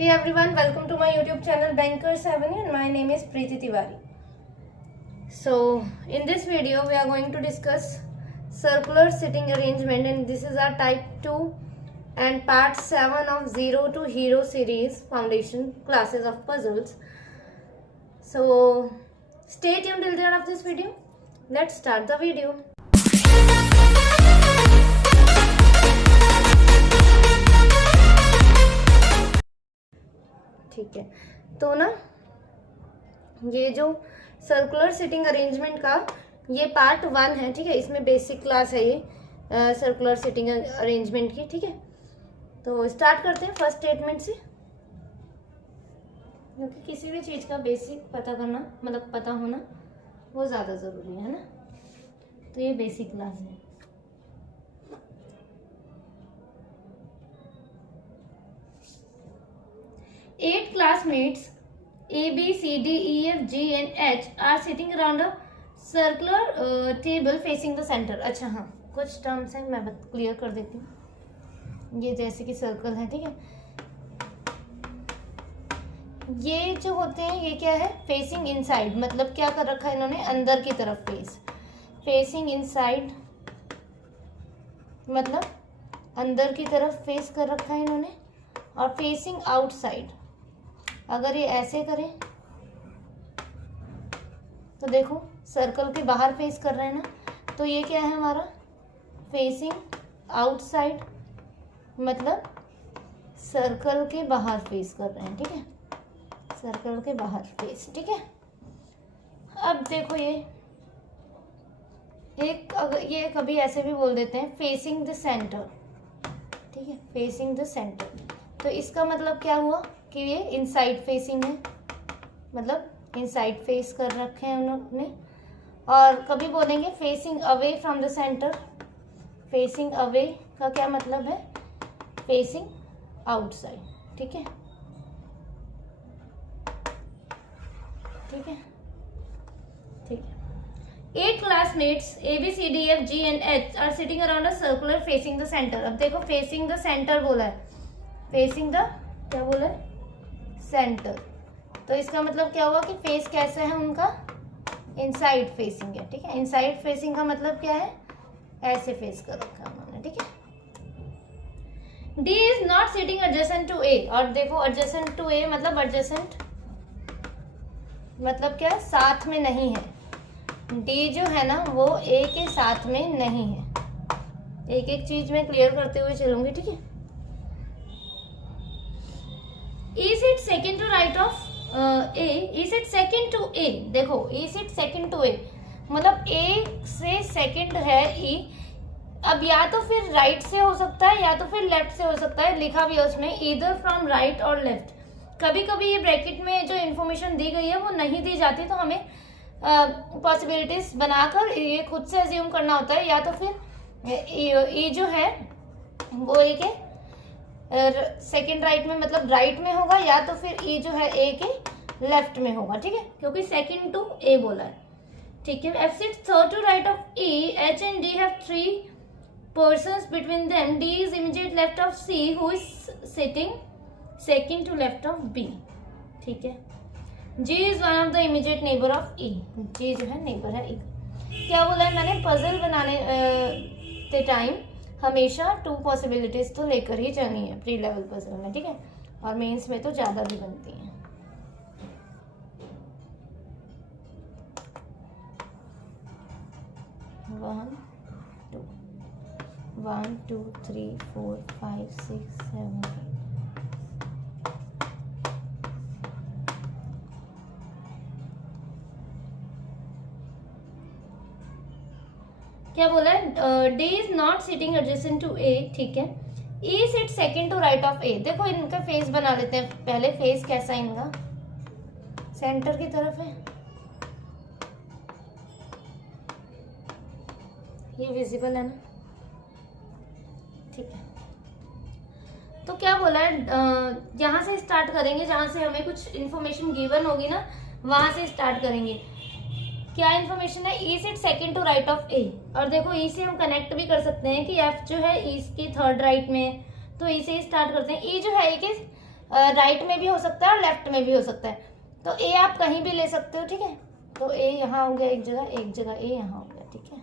Hey everyone, welcome to my YouTube channel Bankers Avenue and my name is Preeti Tiwari. So in this video we are going to discuss circular sitting arrangement and this is our type 2 and part 7 of 0 to Hero series foundation classes of puzzles. So stay tuned till the end of this video. Let's start the video. ठीक है, तो ना ये जो circular sitting arrangement का ये part 1 है, ठीक है। इसमें बेसिक क्लास है ये सर्कुलर सिटिंग अरेंजमेंट की, ठीक है। तो स्टार्ट करते हैं फर्स्ट स्टेटमेंट से, क्योंकि किसी भी चीज़ का बेसिक पता करना मतलब पता होना वो ज़्यादा ज़रूरी है ना। तो ये बेसिक क्लास है। Eight classmates A, B, C, D, E, F, G and H are sitting around a circular table facing the center. अच्छा हाँ, कुछ टर्म्स हैं मैं क्लियर कर देती हूँ। ये जैसे कि सर्कल है, ठीक है। ये जो होते हैं ये क्या है, फेसिंग इनसाइड, मतलब क्या कर रखा है इन्होंने, अंदर की तरफ फेस। फेसिंग इनसाइड मतलब अंदर की तरफ फेस कर रखा है इन्होंने, और फेसिंग आउटसाइड अगर ये ऐसे करें तो देखो सर्कल के बाहर फेस कर रहे हैं ना, तो ये क्या है हमारा फेसिंग आउटसाइड, मतलब सर्कल के बाहर फेस कर रहे हैं, ठीक है। सर्कल के बाहर फेस, ठीक है। अब देखो ये एक, अगर ये कभी ऐसे भी बोल देते हैं फेसिंग द सेंटर, ठीक है, फेसिंग द सेंटर। तो इसका मतलब क्या हुआ कि ये इनसाइड फेसिंग है, मतलब इनसाइड फेस कर रखे हैं उन्होंने। और कभी बोलेंगे facing away from the centre. Facing away का क्या मतलब है, फेसिंग आउटसाइड, ठीक है, ठीक है, ठीक है। 8 classmates A, B, C, D, F, G and H are sitting around a circular facing the center। अब देखो फेसिंग द सेंटर बोला है, फेसिंग द क्या बोला है, सेंटर। तो इसका मतलब क्या हुआ कि फेस कैसा है उनका, इनसाइड फेसिंग है, ठीक है। इनसाइड फेसिंग का मतलब क्या है, ऐसे फेस कर रखा है उन्होंने, ठीक है। D is not sitting adjacent to A, और देखो adjacent to A मतलब adjacent मतलब क्या, साथ में नहीं है। D जो है ना वो A के साथ में नहीं है। एक एक चीज में क्लियर करते हुए चलूंगी, ठीक है। Is it second to right of A? Is it second to A? देखो is it second to A मतलब A से सेकंड है E। अब या तो फिर राइट से हो सकता है या तो फिर लेफ्ट से हो सकता है, लिखा भी है उसमें ईदर फ्रॉम राइट और लेफ्ट। कभी कभी ये ब्रैकेट में जो इन्फॉर्मेशन दी गई है वो नहीं दी जाती, तो हमें पॉसिबिलिटीज बनाकर ये खुद से अज्यूम करना होता है। या तो फिर ये जो है वो ए के सेकेंड राइट में मतलब राइट में होगा, या तो फिर ई जो है ए के लेफ्ट में होगा, ठीक है, क्योंकि सेकेंड टू ए बोला है, ठीक है। F sits third to right of E, H and D have 3 persons between them। D is immediate left of C who is sitting second to left of B, ठीक है। G is one of the immediate neighbour of E, G जो है neighbour है ई। क्या बोला है मैंने, puzzle बनाने के टाइम हमेशा 2 पॉसिबिलिटीज तो लेकर ही चलनी है प्री लेवल पजल में, ठीक है, और मेंस में तो ज्यादा भी बनती हैं। One two 3 4 5 6 7 8। क्या बोला है, D is not sitting adjacent to A, ठीक है। E sit second to right of A. देखो इनका फेस बना लेते हैं पहले। फेस कैसा है इनका, सेंटर की तरफ है, ये विजिबल है ना, ठीक है। तो क्या बोला है, जहां से स्टार्ट करेंगे, जहां से हमें कुछ इन्फॉर्मेशन गिवन होगी ना वहां से स्टार्ट करेंगे। क्या इन्फॉर्मेशन है, E sit second to right of A. और देखो ई से हम कनेक्ट भी कर सकते हैं कि एफ जो है ई की थर्ड राइट में, तो ई से ही स्टार्ट करते हैं। ई जो है ए के राइट में भी हो सकता है और लेफ्ट में भी हो सकता है। तो ए आप कहीं भी ले सकते हो, ठीक है। तो ए यहाँ हो गया एक जगह ए यहाँ हो गया, ठीक है।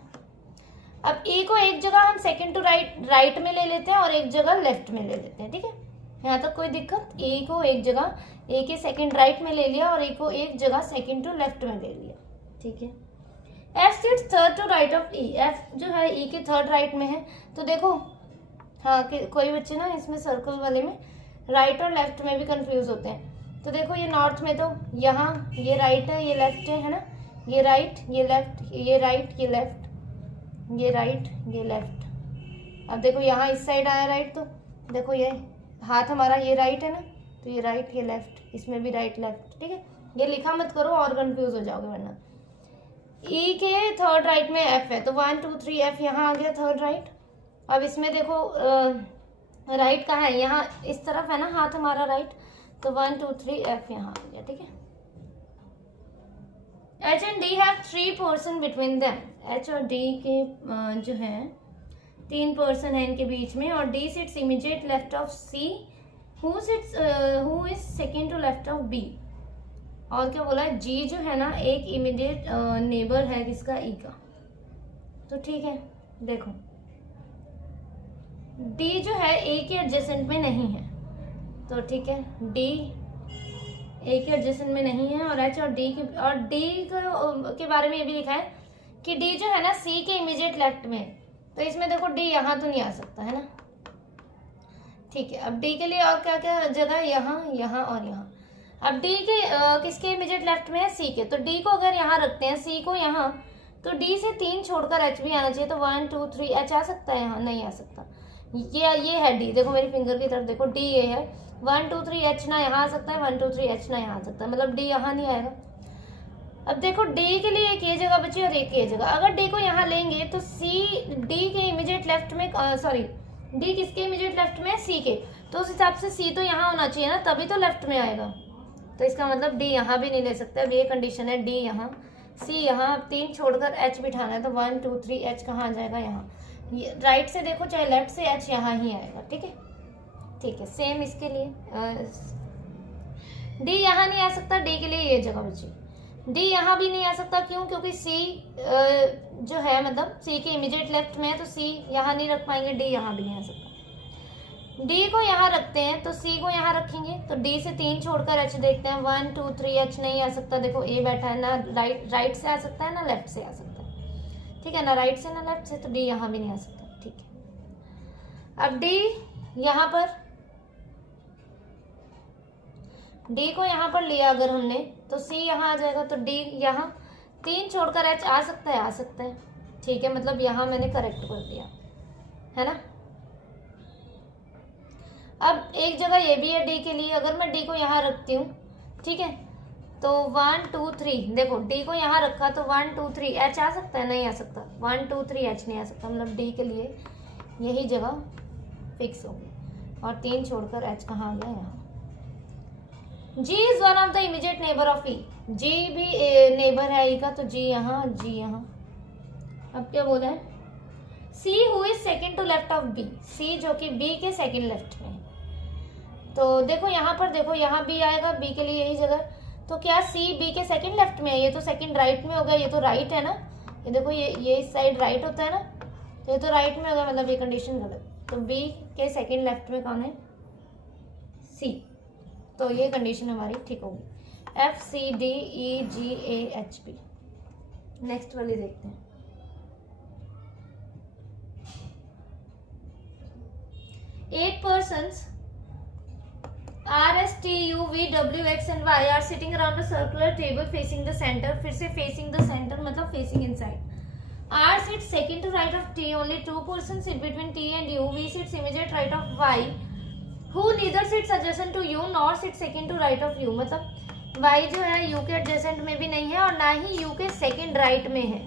अब ए को एक जगह हम सेकंड टू राइट में ले लेते हैं और एक जगह लेफ्ट में ले लेते हैं, ठीक है। यहाँ तक कोई दिक्कत? ए को एक जगह ए के सेकंड राइट में ले लिया और ए को एक जगह सेकंड टू लेफ्ट में ले लिया, ठीक है। F sits third to right of E, F जो है ई के थर्ड राइट में है। तो देखो हाँ कि कोई बच्चे ना इसमें सर्कल वाले में राइट और लेफ्ट में भी कंफ्यूज होते हैं। तो देखो ये नॉर्थ में तो यहाँ ये राइट है ये लेफ्ट है ना, ये राइट ये लेफ्ट, ये राइट ये लेफ्ट, ये राइट ये लेफ्ट। अब देखो यहाँ इस साइड आया राइट, तो देखो ये हाथ हमारा ये राइट है ना, तो ये राइट ये लेफ्ट, इसमें भी राइट लेफ्ट, ठीक है। ये लिखा मत करो और कंफ्यूज हो जाओगे वरना। ई के थर्ड राइट में एफ है, तो 1 2 3 एफ यहाँ आ गया थर्ड राइट। अब इसमें देखो राइट कहाँ है, यहाँ इस तरफ है ना हाथ हमारा राइट, तो 1 2 3 एफ यहाँ आ गया, ठीक है। H and D have 3 person between them, H और डी के जो है 3 पर्सन है इनके बीच में, और D sits immediate left of C, who is second to left of B. और क्या बोला है, जी जो है ना एक इमीडिएट नेबर है किसका, ई का। तो ठीक है देखो डी जो है ए के एडजेसेंट में नहीं है, तो ठीक है डी ए के एडजेसेंट में नहीं है। और एच और डी के बारे में ये भी लिखा है कि डी जो है ना सी के इमीडिएट लेफ्ट में, तो इसमें देखो डी यहाँ तो नहीं आ सकता है ना, ठीक है। अब डी के लिए और क्या क्या जगह, यहाँ यहाँ और यहाँ। अब डी के किसके इमीडिएट लेफ्ट में है, सी के, तो डी को अगर यहाँ रखते हैं सी को यहाँ, तो डी से 3 छोड़कर एच भी आना चाहिए, तो 1 2 3 एच आ सकता है, यहाँ नहीं आ सकता। ये है डी, देखो मेरी फिंगर की तरफ देखो डी ये है, 1 2 3 एच ना यहाँ आ सकता है, 1 2 3 एच ना यहाँ आ सकता है, मतलब डी यहाँ नहीं आएगा। अब देखो डी के लिए एक ये जगह बची और एक ये जगह, अगर डी को यहाँ लेंगे तो सी डी के इमीडिएट लेफ्ट में, सॉरी डी किसके इमीडिएट लेफ्ट में, सी के, तो उस हिसाब से सी तो यहाँ होना चाहिए ना, तभी तो लेफ्ट में आएगा। तो इसका मतलब डी यहाँ भी नहीं ले सकते। अब ये कंडीशन है, डी यहाँ सी यहाँ, अब 3 छोड़कर एच बिठाना है, तो 1 2 3 एच कहाँ आ जाएगा, यहाँ। राइट से देखो चाहे लेफ्ट से एच यहाँ ही आएगा, ठीक है ठीक है। सेम इसके लिए डी यहाँ नहीं आ सकता, डी के लिए ये जगह बची। डी यहाँ भी नहीं आ सकता, क्यों, क्योंकि सी जो है मतलब सी के इमीडिएट लेफ्ट में है, तो सी यहाँ नहीं रख पाएंगे, डी यहाँ भी नहीं आ सकता। डी को यहाँ रखते हैं तो सी को यहाँ रखेंगे, तो डी से 3 छोड़कर एच देखते हैं, 1 2 3 एच नहीं आ सकता। देखो ए बैठा है ना, राइट से आ सकता है ना लेफ्ट से आ सकता है, ठीक है ना, राइट से ना लेफ्ट से, तो डी यहाँ भी नहीं आ सकता, ठीक है। अब डी यहाँ पर, डी को यहाँ पर लिया अगर हमने, तो सी यहाँ आ जाएगा, तो डी यहाँ 3 छोड़कर एच आ सकता है, आ सकता है, ठीक है। मतलब यहाँ मैंने करेक्ट कर दिया है ना। अब एक जगह ये भी है डी के लिए, अगर मैं डी को यहाँ रखती हूँ, ठीक है, तो 1 2 3 देखो डी को यहाँ रखा तो 1 2 3 एच आ सकता है, नहीं आ सकता, 1 2 3 एच नहीं आ सकता, मतलब डी के लिए यही जगह फिक्स होगी। और 3 छोड़कर एच कहाँ आ गया, यहाँ। G is one of the immediate neighbour of E, G भी नेबर है ई का, तो जी यहाँ जी यहाँ। अब क्या बोला है, C who is second to left of B, C जो कि बी के सेकेंड लेफ्ट में है। तो देखो यहाँ पर देखो यहाँ बी आएगा, बी के लिए यही जगह, तो क्या सी बी के सेकंड लेफ्ट में है, ये तो सेकंड राइट में हो गया, ये तो राइट है ना, ये देखो ये इस साइड राइट होता है ना, तो ये तो राइट में होगा, मतलब ये कंडीशन गलत। तो बी के सेकंड लेफ्ट में कौन है, सी, तो ये कंडीशन हमारी ठीक होगी। F C D E G A H B. Next वाली देखते हैं। Eight persons R S T U V W X and Y are sitting around a circular table facing the center. फिर से facing the center मतलब facing inside. R sits second to right of T. Only 2 persons sit between T and U. V sits immediate right of Y, who neither sits adjacent to U nor sits second to right of U. मतलब Y जो है U के adjacent में भी नहीं है और ना ही U के second right में है।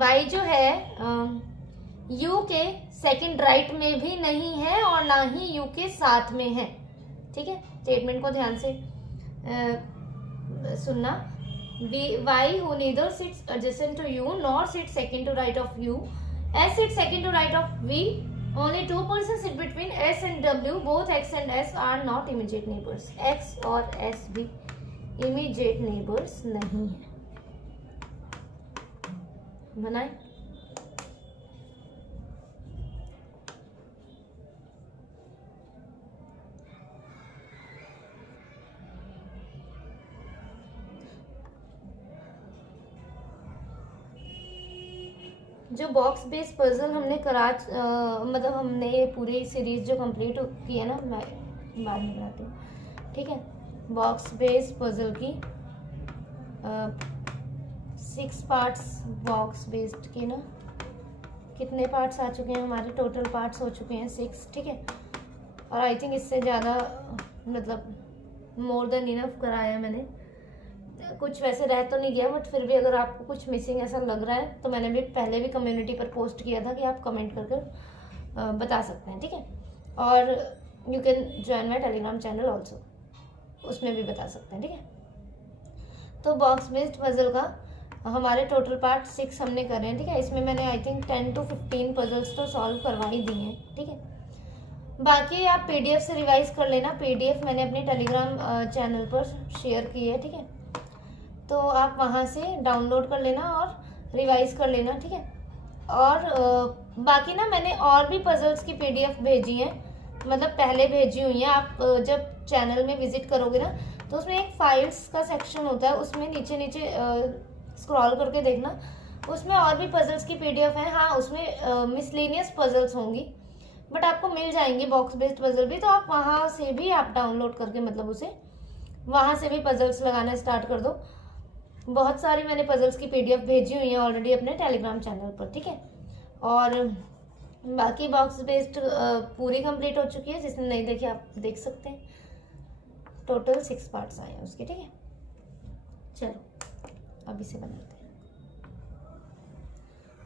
Y जो है U के सेकंड राइट में भी नहीं है और ना ही U के साथ में है, ठीक है। स्टेटमेंट को ध्यान से सुनना। Y who neither sits adjacent to U nor sits second to right of U, as sits second to right of V, Only two persons sit between S and W. Both X and S are not immediate neighbors. X और S भी immediate neighbors नहीं है. बनाए. जो box based puzzle हमने मतलब हमने ये पूरी सीरीज जो कंप्लीट की है ना, मैं बाद में बनाती हूँ, ठीक है. बॉक्स बेस्ड पजल की 6 पार्ट्स बॉक्स बेस्ड के ना, कितने पार्ट्स आ चुके हैं हमारे, टोटल पार्ट्स हो चुके हैं 6, ठीक है. और आई थिंक इससे ज़्यादा मतलब मोर देन इनफ कराया मैंने. कुछ वैसे रह तो नहीं गया, बट फिर भी अगर आपको कुछ मिसिंग ऐसा लग रहा है तो मैंने भी पहले भी कम्युनिटी पर पोस्ट किया था कि आप कमेंट करके बता सकते हैं, ठीक है. और you can join my Telegram channel also, उसमें भी बता सकते हैं, ठीक है. तो बॉक्स बेस्ड पजल का हमारे टोटल पार्ट 6 हमने कर रहे हैं, ठीक है. इसमें मैंने आई थिंक 10 to 15 पजल्स तो सॉल्व करवा ही दी हैं, ठीक है. बाकी आप PDF से रिवाइज कर लेना. PDF मैंने अपने टेलीग्राम चैनल पर शेयर की है, ठीक है. तो आप वहाँ से डाउनलोड कर लेना और रिवाइज कर लेना, ठीक है. और बाकी ना मैंने और भी पजल्स की PDF भेजी हैं, मतलब पहले भेजी हुई हैं. आप जब चैनल में विजिट करोगे ना तो उसमें एक फाइल्स का सेक्शन होता है, उसमें नीचे नीचे स्क्रॉल करके देखना, उसमें और भी पजल्स की PDF हैं. हाँ, उसमें मिसलेनियस पजल्स होंगी, बट आपको मिल जाएंगी बॉक्स बेस्ड पजल भी. तो आप वहाँ से भी आप डाउनलोड करके मतलब उसे वहाँ से भी पजल्स लगाना स्टार्ट कर दो. बहुत सारी मैंने पजल्स की PDF भेजी हुई है ऑलरेडी अपने टेलीग्राम चैनल पर, ठीक है. और बाकी बॉक्स बेस्ड पूरी कंप्लीट हो चुकी है. जिसने नहीं देखी आप देख सकते हैं. टोटल 6 पार्ट्स आए हैं उसके, ठीक है. चलो अब इसे बनाते हैं.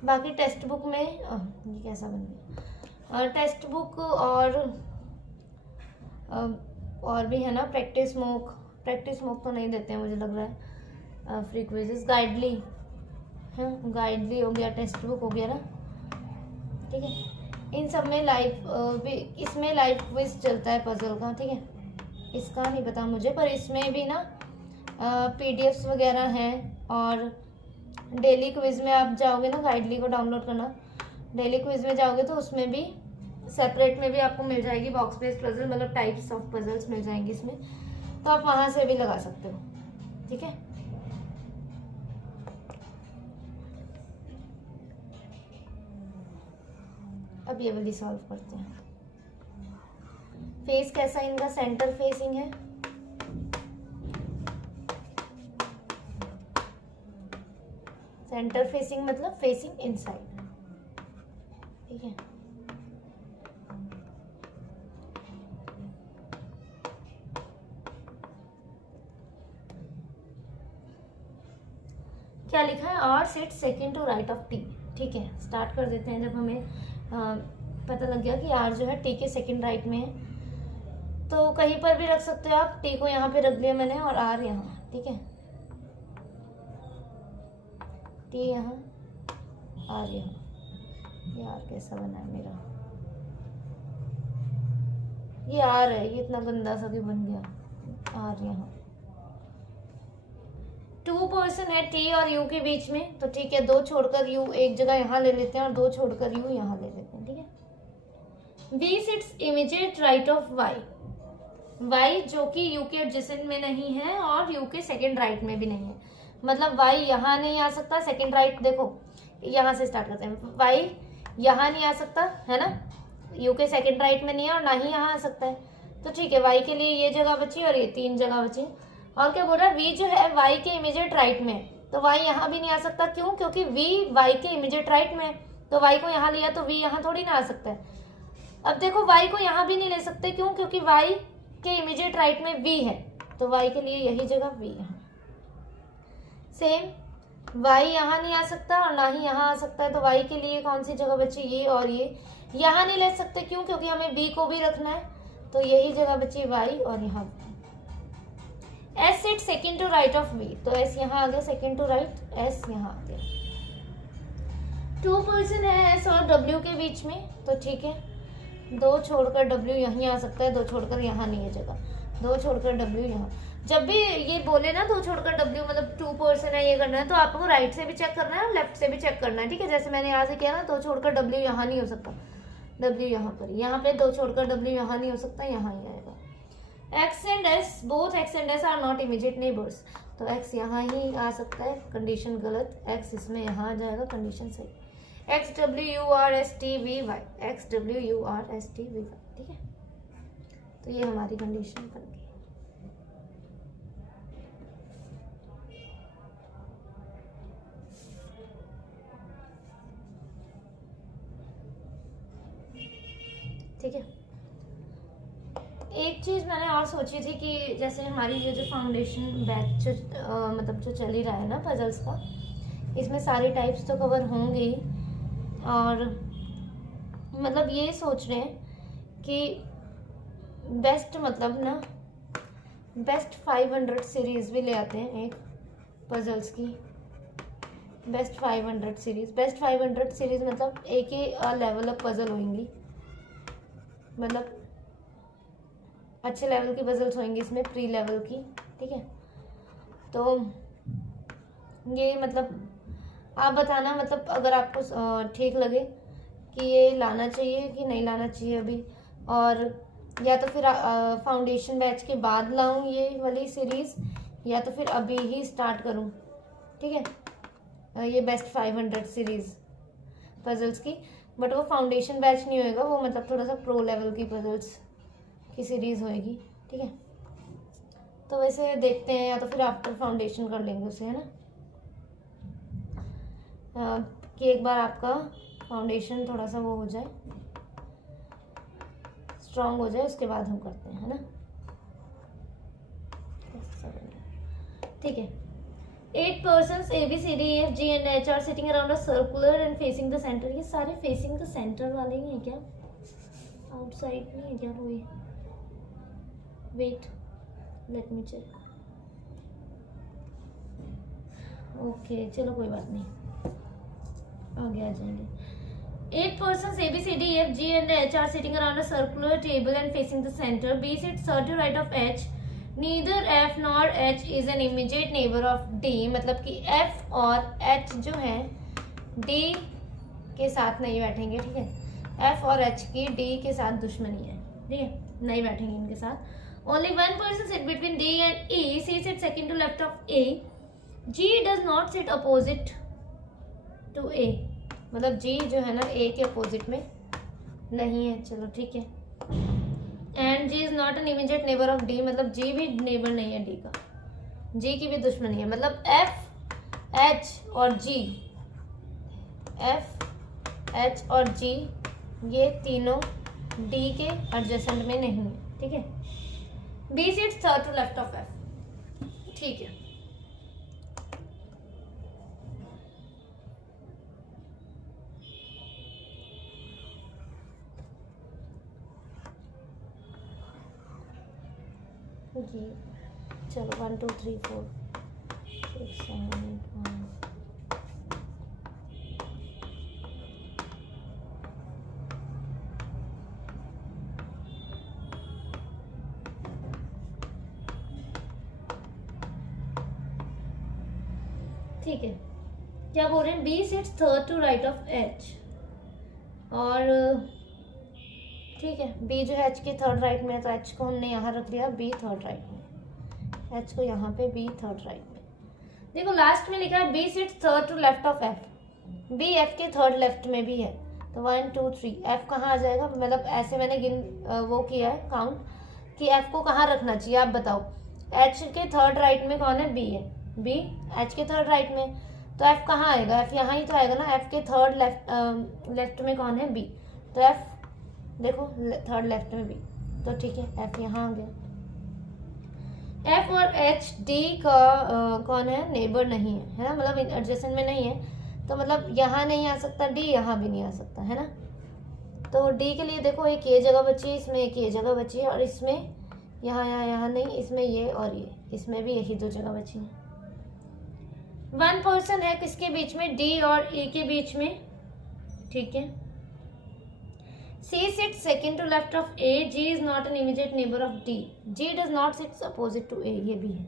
बाकी टेक्स्ट बुक में ये कैसा बन गया, टेक्स्ट बुक और भी है ना. प्रैक्टिस मोक तो नहीं देते हैं मुझे लग रहा है. फ्री क्विजेस गाइडली है, गाइडली हो गया, टेक्स्ट बुक हो गया ना, ठीक है. इन सब में लाइव भी, इसमें लाइव क्विज चलता है पजल का, ठीक है. इसका नहीं पता मुझे, पर इसमें भी ना PDFs वगैरह हैं. और डेली क्विज में आप जाओगे ना, गाइडली को डाउनलोड करना, डेली क्विज में जाओगे तो उसमें भी सेपरेट में भी आपको मिल जाएगी बॉक्स बेस्ड पजल, मतलब टाइप्स ऑफ पजल्स मिल जाएंगी इसमें. तो आप वहाँ से भी लगा सकते हो, ठीक है. अब ये वाली सॉल्व करते हैं. फेस कैसा इनका, सेंटर फेसिंग है. सेंटर फेसिंग मतलब फेसिंग इनसाइड, ठीक है. क्या लिखा है, R sit second to right of T, ठीक है. स्टार्ट कर देते हैं. जब हमें पता लग गया कि आर जो है टी के सेकंड राइट में है, तो कहीं पर भी रख सकते हो आप. टी को यहाँ पे रख लिया मैंने और आर यहाँ, ठीक है. टी यहाँ, आर यहाँ. ये आर कैसा बना है मेरा, ये आर है, ये इतना गंदा सा भी बन गया. आर यहाँ 2 पर्सन है टी और यू के बीच में, तो ठीक है. 2 छोड़कर यू एक जगह यहाँ ले लेते हैं और 2 छोड़कर यू यहाँ ले लेते हैं, ठीक है. V sits immediate right of Y. Y जो कि यू के एडजेसेंट में नहीं है और यू के सेकंड राइट में भी नहीं है. मतलब Y यहाँ नहीं आ सकता. सेकंड राइट देखो, यहाँ से स्टार्ट करते हैं. Y यहाँ नहीं आ सकता है ना, यू के सेकंड राइट में नहीं है, और ना ही यहाँ आ सकता है. तो ठीक है, Y के लिए ये जगह बची और ये 3 जगह बची. और क्या बोल रहा है, V जो है Y के इमीडिएट राइट में, तो Y यहाँ भी नहीं आ सकता. क्यों? क्योंकि V Y के इमीडिएट राइट में है, तो Y को यहाँ लिया तो V यहाँ थोड़ी ना आ सकता है. अब देखो Y को यहाँ भी नहीं ले सकते. क्यों? क्योंकि Y के इमीडिएट राइट में V है, तो Y के लिए यही जगह V यहाँ. सेम Y यहाँ नहीं आ सकता और ना ही यहाँ आ सकता है, तो Y के लिए कौन सी जगह बची, ये और ये. यहाँ नहीं ले सकते. क्यों? क्योंकि हमें B को भी रखना है, तो यही जगह बची Y और यहाँ. S sit second to right of V, तो S यहाँ आ गया सेकेंड टू राइट, S यहाँ आ गया. 2 पर्सन है S और W के बीच में, तो ठीक है. 2 छोड़कर W यहीं आ सकता है, 2 छोड़कर यहाँ नहीं है जगह, 2 छोड़कर W यहाँ। जब भी ये बोले ना 2 छोड़कर W मतलब 2% है, ये करना है, तो आपको राइट से भी चेक करना है और लेफ्ट से भी चेक करना है, ठीक है। जैसे मैंने यहाँ से किया ना, 2 छोड़कर W यहाँ नहीं हो सकता, W यहाँ पर, यहाँ पे 2 छोड़कर W यहाँ नहीं हो सकता, यहाँ ही आएगा। X and S, both X and S are not immediate neighbors, तो X यहाँ ही आ सकता है, कंडीशन गलत, X इसमें यहाँ आ जाएगा, कंडीशन सही। X W U R S T V Y, X W U R S T V Y, ठीक है। तो ये हमारी कंडीशन बन गई। ठीक है। एक चीज़ मैंने और सोची थी कि जैसे हमारी ये जो फाउंडेशन बैच मतलब जो चल ही रहा है ना पजल्स का, इसमें सारे टाइप्स तो कवर होंगे ही, और मतलब ये सोच रहे हैं कि बेस्ट मतलब ना बेस्ट 500 सीरीज़ भी ले आते हैं एक पजल्स की, बेस्ट 500 सीरीज़। बेस्ट 500 सीरीज़ मतलब एक ही लेवल ऑफ पजल होंगी, मतलब अच्छे लेवल की पजल्स होंगी इसमें, प्री लेवल की, ठीक है। तो ये मतलब आप बताना, मतलब अगर आपको ठीक लगे कि ये लाना चाहिए कि नहीं लाना चाहिए अभी, और या तो फिर फाउंडेशन बैच के बाद लाऊं ये वाली सीरीज़, या तो फिर अभी ही स्टार्ट करूं, ठीक है। ये बेस्ट 500 सीरीज़ पजल्स की, बट वो फाउंडेशन बैच नहीं होएगा, वो मतलब थोड़ा सा प्रो लेवल की पजल्स की सीरीज़ होएगी, ठीक है। तो वैसे देखते हैं, या तो फिर आफ्टर फाउंडेशन कर लेंगे उसे, है ना, कि एक बार आपका फाउंडेशन थोड़ा सा वो हो जाए, स्ट्रॉन्ग हो जाए, उसके बाद हम करते हैं, है ना। ठीक है। 8 persons A B C D E F G and H are sitting around a circular and facing the center। ये सारे facing the center वाले ही हैं क्या? आउटसाइड नहीं है क्या कोई? Wait, let me check. Okay चलो कोई बात नहीं, आगे आ जाएंगे। 8 persons A B C D E F G and H are sitting around a circular table and facing the center. B sits to right of H. Neither F nor H is an immediate neighbor of D। मतलब कि F और H जो है D के साथ नहीं बैठेंगे, ठीक है। F और H की D के साथ दुश्मनी है, ठीक है, नहीं बैठेंगे इनके साथ। Only one person sit between D and E. C sits second to left of A. G does not sit opposite to A। मतलब G जो है ना A के अपोजिट में नहीं है, चलो ठीक है। And G is not an immediate neighbour of D, मतलब G भी नेबर नहीं है D का, G की भी दुश्मनी है। मतलब F H और G, F H और G ये तीनों D के एडजेसेंट में नहीं है, ठीक है। B sits third to left of F, ठीक है। जी चलो 1 2 3 4 6 7 8 9। ठीक है, क्या बोल रहे हैं? B sits third to right of H, और ठीक है B जो है H के थर्ड राइट में है, तो H को हमने यहाँ रख दिया B थर्ड राइट में, H को यहाँ पे B थर्ड राइट में। देखो लास्ट में लिखा है B sits third to left of F, B F के थर्ड लेफ्ट में भी है, तो 1 2 3 F कहाँ आ जाएगा? मतलब ऐसे मैंने वो किया है काउंट कि F को कहाँ रखना चाहिए, आप बताओ। H के थर्ड राइट में कौन है? B है, B H के थर्ड राइट में, तो F कहाँ आएगा? F यहाँ ही तो आएगा ना। F के थर्ड लेफ्ट में कौन है? B, तो F देखो थर्ड लेफ्ट में भी, तो ठीक है F यहाँ आ गया। F और H D का कौन है? नेबर नहीं है ना, मतलब एडजेसेंट में नहीं है, तो मतलब यहाँ नहीं आ सकता D, यहाँ भी नहीं आ सकता, है ना। तो D के लिए देखो एक ये जगह बची है, इसमें एक ये जगह बची है, और इसमें यहाँ नहीं, इसमें ये और ये, इसमें भी यही 2 जगह बची है। 1 पर्सन है किसके बीच में? D और E के बीच में, ठीक है। C sits second to left of A. G is not an immediate neighbor of D. G does not sit opposite to A. ये भी है।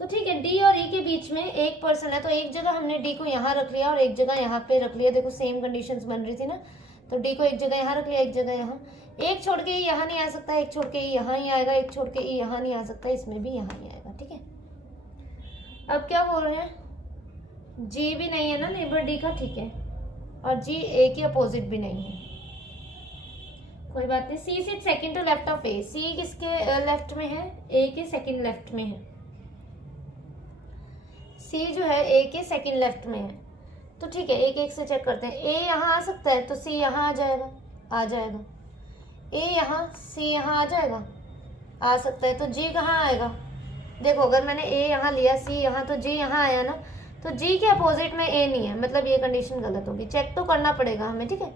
तो ठीक है, D और E के बीच में एक पर्सन है, तो एक जगह हमने D को यहाँ रख लिया और एक जगह यहाँ पे रख लिया। देखो सेम कंडीशंस बन रही थी ना, तो D को एक जगह यहाँ रख लिया, एक जगह यहाँ। एक छोड़ के E यहाँ नहीं आ सकता, एक छोड़ के E यहाँ ही आएगा, एक छोड़ के E यहाँ नहीं आ सकता, इसमें भी यहाँ ही आएगा। ठीक है, अब क्या बोल रहे हैं, G भी नहीं है ना नेबर D का, ठीक है, और G A के अपोजिट भी नहीं है, कोई बात नहीं। C sit second to left of A। C किसके लेफ्ट में है, A के सेकंड लेफ्ट में है। C जो है A के सेकंड लेफ्ट में है, तो ठीक है, एक एक से चेक करते हैं। A यहाँ आ सकता है तो C यहाँ आ जाएगा, आ जाएगा। A यहाँ, C यहाँ आ जाएगा, आ सकता है, तो G कहाँ आएगा। देखो अगर मैंने A यहाँ लिया, C यहाँ, तो G यहाँ आया ना, तो G के अपोजिट में A नहीं है, मतलब ये कंडीशन गलत होगी। चेक तो करना पड़ेगा हमें, ठीक है।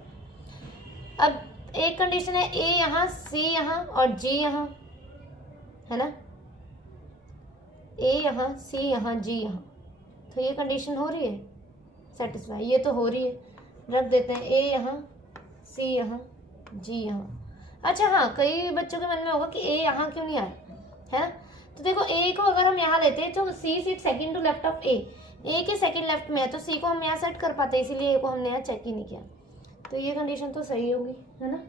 अब एक कंडीशन है A यहाँ, C यहाँ और G यहाँ, है ना, A यहाँ, C यहाँ, G यहाँ, तो ये कंडीशन हो रही है सेटिस्फाई, ये तो हो रही है। रख देते हैं A यहाँ, C यहाँ, G यहाँ। अच्छा हाँ, कई बच्चों के मन में होगा कि A यहाँ क्यों नहीं आया, है ना। तो देखो A को अगर हम यहाँ लेते हैं तो C seat second to left of A के सेकंड लेफ्ट में है, तो C को हम यहाँ सेट कर पाते, इसीलिए A को हमने यहाँ चेक ही नहीं किया, तो ये कंडीशन तो सही होगी, है ना।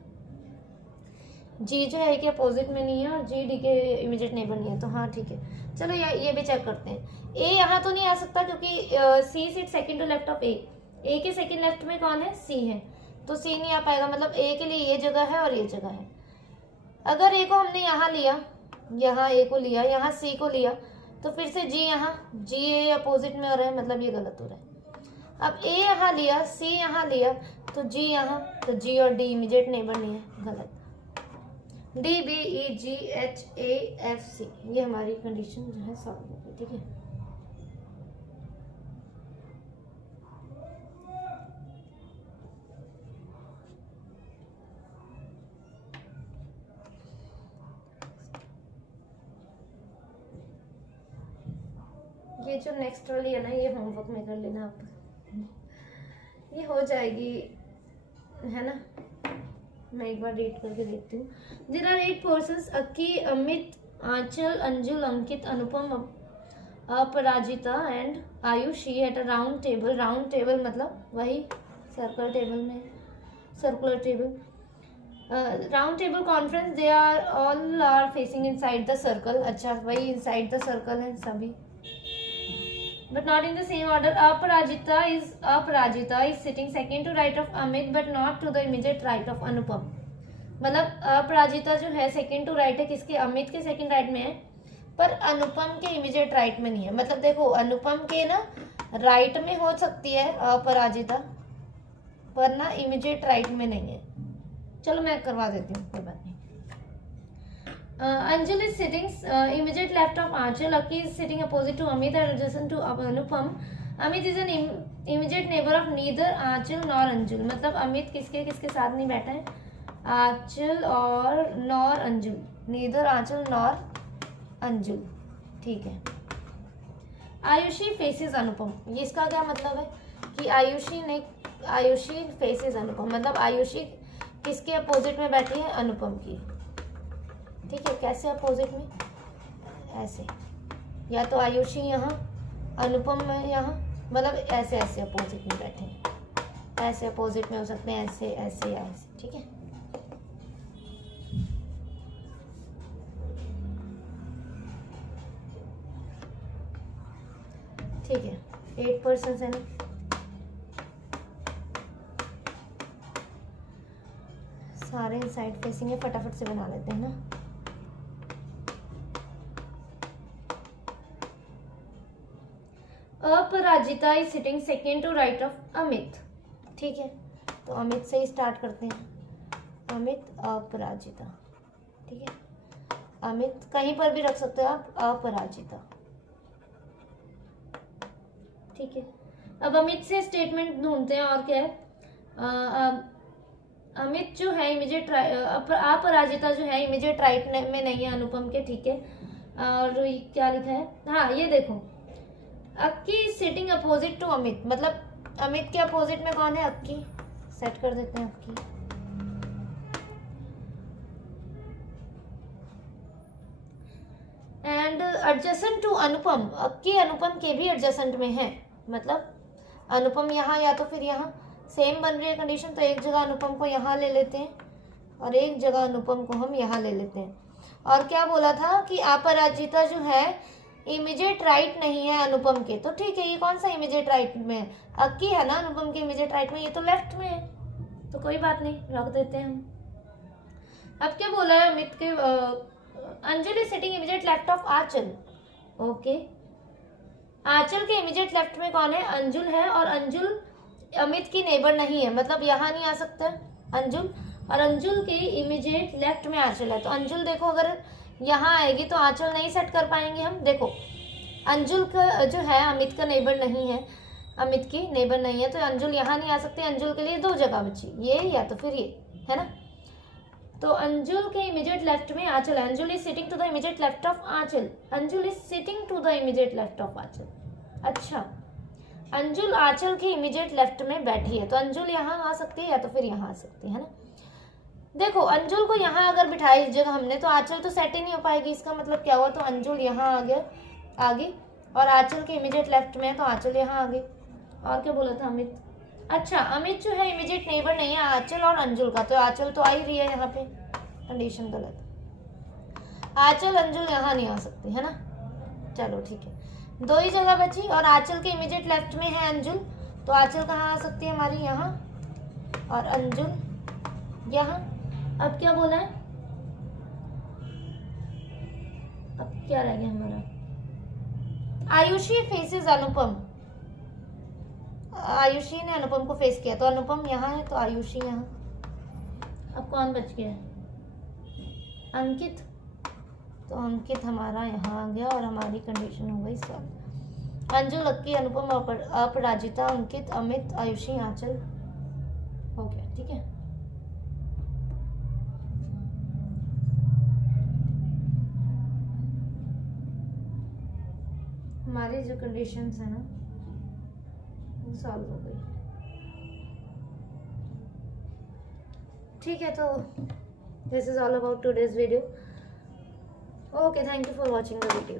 G जो है A के अपोजिट में नहीं है और G D के इमीडिएट नेबर नहीं है, तो हाँ ठीक है। चलो ये भी चेक करते हैं। A यहाँ तो नहीं आ सकता क्योंकि C seat second to left of A के सेकंड लेफ्ट में कौन है, C है, तो C नहीं आ पाएगा, मतलब A के लिए ये जगह है और ये जगह है। अगर A को हमने यहाँ लिया, यहाँ A को लिया, यहाँ C को लिया, तो फिर से G यहाँ, G A अपोजिट में हो रहा है, मतलब ये गलत हो रहा है। अब A यहाँ लिया, C यहाँ लिया, तो G यहाँ, तो G और D इमीडिएट नेबर नहीं है, गलत। D B E G H A F C, ये हमारी कंडीशन जो है सॉल्व हो गई, ठीक है। ये जो नेक्स्ट वाली है ना, ये होमवर्क में कर लेना आप, ये हो जाएगी, है ना। मैं एक बार रीड करके देखती हूँ। There are 8 persons, Akki, Amit, Anchal, Anjul, Ankit, Anupam, Aparajita and Ayushi at a round table. Round table मतलब वही सर्कल टेबल में, circular table, round table conference. They are all are facing inside the circle. अच्छा, वही इनसाइड द सर्कल है सभी, but not in the same order. Aparajita is sitting second to right of Amit but not to the immediate right of Anupam. मतलब अपराजिता जो है second to right है किसके, अमित के सेकंड राइट में है, पर अनुपम के इमीडिएट राइट में नहीं है। मतलब देखो अनुपम के ना राइट में हो सकती है अपराजिता, पर ना इमीडिएट राइट में नहीं है। चलो मैं करवा देती हूँ, कोई बात नहीं। Anjal is sitting immediate left of Anchal. Aki is sitting opposite to Amit and adjacent to Anupam. Amit is an immediate neighbor of neither Anchal nor Anjul. मतलब अमित किसके किसके साथ नहीं बैठा है, आंचल और नॉर अंजुल, नीदर आंचल नॉर अंजुल, ठीक है। आयुषी फेसेस अनुपम, ये इसका क्या मतलब है कि आयुषी फेसेस अनुपम, मतलब आयुषी किसके अपोजिट में बैठी है, अनुपम की, ठीक है। कैसे अपोजिट में, ऐसे, या तो आयुषी यहाँ, अनुपम में यहाँ, मतलब ऐसे ऐसे अपोजिट में बैठे हैं, ऐसे अपोजिट में हो सकते हैं, ऐसे ऐसे या ऐसे, ठीक है। ठीक है, 8 पर्सन्स है ना, सारे साइड फेसिंग है, फटाफट से बना लेते हैं ना। Aparajita is sitting second to right of Amit, ठीक है, तो अमित से ही स्टार्ट करते हैं। अमित, अपराजिता, ठीक है। अमित कहीं पर भी रख सकते हो आप, अपराजिता, ठीक है। अब अमित से स्टेटमेंट ढूंढते हैं, और क्या है, अमित जो है इमीडिएट, अपराजिता जो है इमीडिएट राइट में नहीं है अनुपम के, ठीक है। और क्या लिखा है, हाँ ये देखो, अक्की सिटिंग अपोजिट टू अमित, मतलब अमित के अपोजिट में कौन है, अक्की, सेट कर देते हैं अक्की, एडजेसेंट टू अनुपम, अक्की अनुपम के भी एडजेसेंट में है, मतलब अनुपम यहाँ या तो फिर यहाँ सेम बन रही है कंडीशन, तो एक जगह अनुपम को यहाँ ले लेते हैं और एक जगह अनुपम को हम यहाँ ले लेते हैं। और क्या बोला था कि अपराजिता जो है इमीडिएट राइट नहीं है अनुपम के, तो ठीक है, ये कौन सा इमीडिएट राइट में है, अक्की है ना अनुपम के इमीडिएट राइट में, ये तो लेफ्ट में है, तो कोई बात नहीं, रख देते हैं हम। अब क्या बोला है अमित के, Anjul is sitting immediate left of Aanchal. Okay, Aanchal के इमीडिएट लेफ्ट में कौन है, अंजुल है, और अंजुल अमित की नेबर नहीं है, मतलब यहाँ नहीं आ सकता अंजुल, और अंजुल के इमीडिएट लेफ्ट में आंचल है, तो अंजुल देखो अगर यहाँ आएगी तो आंचल नहीं सेट कर पाएंगे हम। देखो अंजुल का जो है अमित का नेबर नहीं है, अमित की नेबर नहीं है, तो अंजुल यहाँ नहीं आ सकती, अंजुल के लिए दो जगह बची, ये या तो फिर ये, है ना। तो अंजुल के इमीडिएट लेफ्ट में आंचल है, Anjul is sitting to the immediate left of Aanchal, Anjul is sitting to the immediate left of Aanchal. अच्छा, अंजुल आंचल के इमीडिएट लेफ्ट में बैठी है, तो अंजुल यहाँ आ सकती है या तो फिर यहाँ आ सकती है ना। देखो अंजुल को यहाँ अगर बिठाई इस जगह हमने, तो आंचल तो सेट ही नहीं हो पाएगी, इसका मतलब क्या हुआ, तो अंजुल यहाँ आ गया आगे, और आंचल के इमीडिएट लेफ्ट में है तो आंचल यहाँ आ गई। और क्या बोला था अमित, अच्छा अमित जो है इमीडिएट नेबर नहीं है आंचल और अंजुल का, तो आंचल तो आ ही रही है यहाँ पे, कंडीशन गलत, आंचल अंजुल यहाँ नहीं आ सकती है ना। चलो ठीक है, दो ही जगह बची, और आंचल के इमीडिएट लेफ्ट में है अंजुल, तो आंचल कहाँ आ सकती है हमारी, यहाँ, और अंजुल यहाँ। अब क्या बोला है, अब क्या रह गया हमारा, आयुषी फेसेस अनुपम, आयुषी ने अनुपम को फेस किया, तो अनुपम यहाँ है तो आयुषी यहाँ। अब कौन बच गया, अंकित, तो अंकित हमारा यहाँ आ गया और हमारी कंडीशन हो गई सॉल्व। अंजुल, अक्की, अनुपम, अपराजिता, अंकित, अमित, आयुषी, आंचल हो गया, ठीक है। हमारी जो कंडीशंस है ना वो सॉल्व हो गई, ठीक है। तो this is all about today's video. Okay, thank you for watching the video.